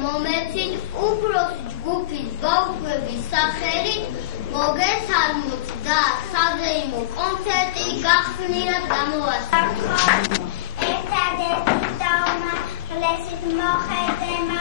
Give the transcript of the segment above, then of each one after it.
მომეცით უფროსი ჯგუფის ბავშვების სახელით მოგესალმოთ და საზეიმო კონცერტი გახსნილად გამოვასწრებთ. ერთადერთი დაუმაღლესით მოხედემა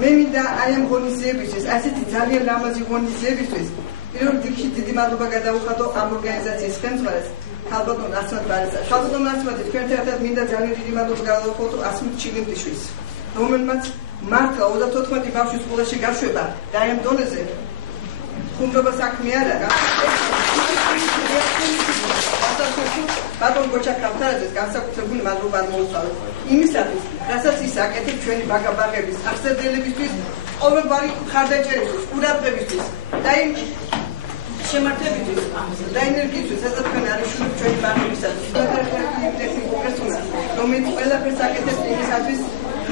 მე მინდა აი ამ ღონისძიებისთვის, ასეთი ძალიან ლამაზი ღონისძიებისთვის, პირველ რიგში დიდი მადლობა გადავუხადო ამ ორგანიზაციის ხელმძღვანელს, ქალბატონ ასმათ ბარესას. ქალბატონ ასმათი, თქვენთან ერთად მინდა ძალიან დიდი მადლობა გადავუხადო ასმით ჩილიმტიშვილს, რომელმაც მართლა 34 ბავშვის სკოლაში გაშვება და აი ამ დონეზე ხუმრობა საქმე არ არა. ბატონ გოჩა კავთარაძეს განსაკუთრებული მადლობა მოუწავ იმისათვის, რასაც ის აკეთებს ჩვენი ბაგაბაღების აღზრდებისთვის, ყოველგვარი ხარდაჭერისთვის, ყურადღებისთვის და იმ შემართებისთვის და ენერგიისთვის, სადაც თქვენ არიშულობთ ჩვენი ბაღებისათვის. ტექნიკურ პერსონალს, რომელიც ყველაფერს აკეთებს იმისათვის,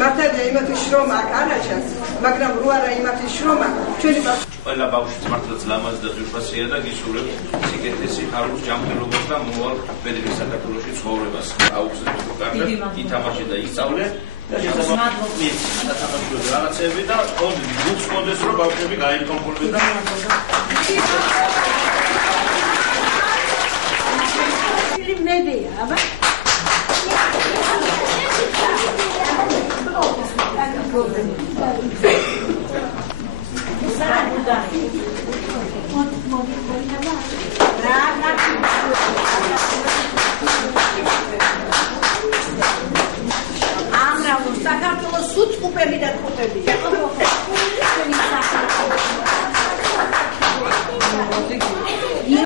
მართალია იმათი შრომა აქ არ აჩანს, მაგრამ რო არა იმათი შრომა, ჩვენი ყველა ბავშვი მართლაც ლამაზ და ძვირფასია და გისურვებ სიკეთეს, სიხარულს, ჯანმრთელობას და მოვალ ბედნიერ საქართველოში ცხოვრებას. აუხსნეთ კარგად ითამაშე და ისწავლე და შესაბამისად რაღაცები და გულს კონდეს რომ ბავშვები გაიქონებოდნენ და მედია, აბა